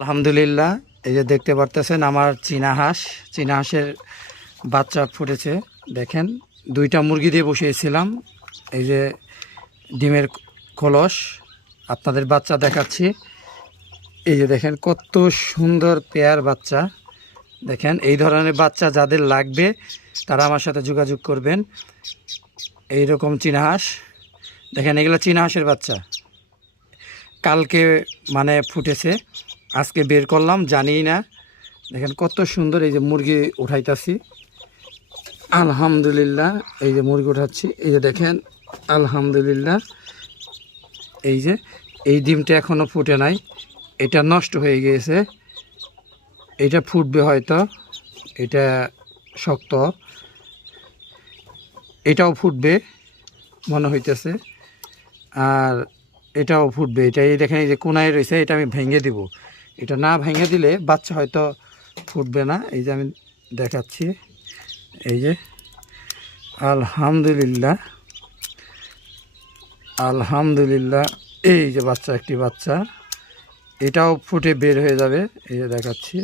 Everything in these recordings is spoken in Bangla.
আলহামদুলিল্লাহ, এই যে দেখতে পারতেছেন আমার চীনা হাঁসের বাচ্চা ফুটেছে। দেখেন, দুইটা মুরগি দিয়ে বসিয়েছিলাম। এই যে ডিমের কলস, আপনাদের বাচ্চা দেখাচ্ছি। এই যে দেখেন কত সুন্দর পেয়ার বাচ্চা। দেখেন, এই ধরনের বাচ্চা যাদের লাগবে তারা আমার সাথে যোগাযোগ করবেন। এই রকম চীনা হাঁস দেখেন, এগুলো চীনা হাঁসের বাচ্চা। কালকে মানে ফুটেছে, আজকে বের করলাম, জানি না। দেখেন কত সুন্দর। এই যে মুরগি উঠাইতাছি, আলহামদুলিল্লাহ। এই যে মুরগি উঠাচ্ছি, এই যে দেখেন, আলহামদুলিল্লাহ। এই যে এই ডিমটা এখনও ফুটে নাই, এটা নষ্ট হয়ে গিয়েছে। এটা ফুটবে হয়তো, এটা শক্ত, এটাও ফুটবে মনে হইতেছে, আর এটাও ফুটবে। এটা এই দেখেন, এই যে কোনায় রয়েছে, এটা আমি ভেঙে দিব। এটা না ভেঙে দিলে বাচ্চা হয়তো ফুটবে না। এই যে আমি দেখাচ্ছি, এই যে আলহামদুলিল্লাহ, আলহামদুলিল্লাহ। এই যে বাচ্চা, একটি বাচ্চা, এটাও ফুটে বের হয়ে যাবে। এই যে দেখাচ্ছি,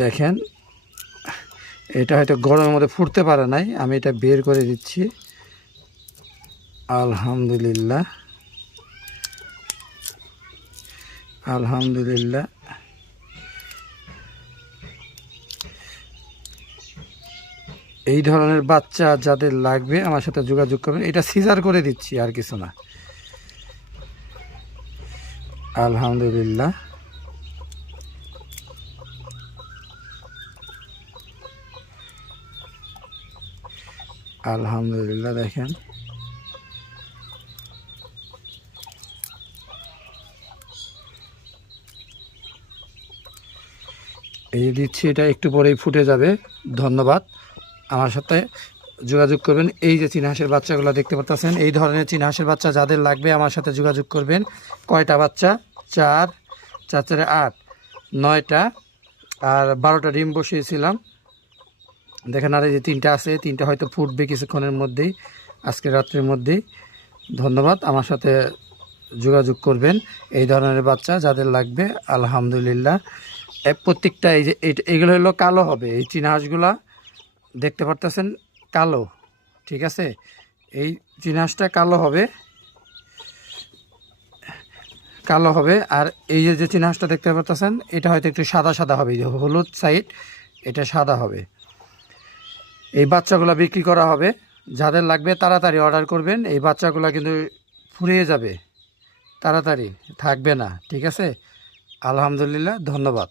দেখেন, এটা হয়তো গরমের মধ্যে ফুটতে পারে নাই, আমি এটা বের করে দিচ্ছি। আলহামদুলিল্লাহ, আলহামদুলিল্লাহ। এই ধরনের বাচ্চা যাদের লাগবে আমার সাথে যোগাযোগ করবেন। এটা সিজার করে দিচ্ছি, আর কিছু না। আলহামদুলিল্লাহ, আলহামদুলিল্লাহ। দেখেন, এই দিচ্ছি, এটা একটু পরেই ফুটে যাবে। ধন্যবাদ, আমার সাথে যোগাযোগ করবেন। এই যে চীনা হাঁসের বাচ্চাগুলো দেখতে পাচ্ছেন, এই ধরনের চীনা হাঁসের বাচ্চা যাদের লাগবে আমার সাথে যোগাযোগ করবেন। কয়টা বাচ্চা? 4, 4, 4, 8, 9টা, আর 12টা ডিম বসিয়েছিলাম। দেখেন, আর এই যে 3টা আছে, 3টা হয়তো ফুটবে কিছুক্ষণের মধ্যেই, আজকে রাত্রের মধ্যেই। ধন্যবাদ, আমার সাথে যোগাযোগ করবেন এই ধরনের বাচ্চা যাদের লাগবে। আলহামদুলিল্লাহ। প্রত্যেকটা এই যে এগুলো হলো কালো হবে, এই চীনা হাঁসগুলা দেখতে পারতেছেন কালো, ঠিক আছে? এই চীনা হাঁসটা কালো হবে, কালো হবে। আর এই যে চীনা হাঁসটা দেখতে পারতেছেন, এটা হয়তো একটু সাদা সাদা হবে, যে হলুদ সাইড, এটা সাদা হবে। এই বাচ্চাগুলো বিক্রি করা হবে। যাদের লাগবে তাড়াতাড়ি অর্ডার করবেন। এই বাচ্চাগুলো কিন্তু ফুরিয়ে যাবে, তাড়াতাড়ি থাকবে না, ঠিক আছে? আলহামদুলিল্লাহ, ধন্যবাদ।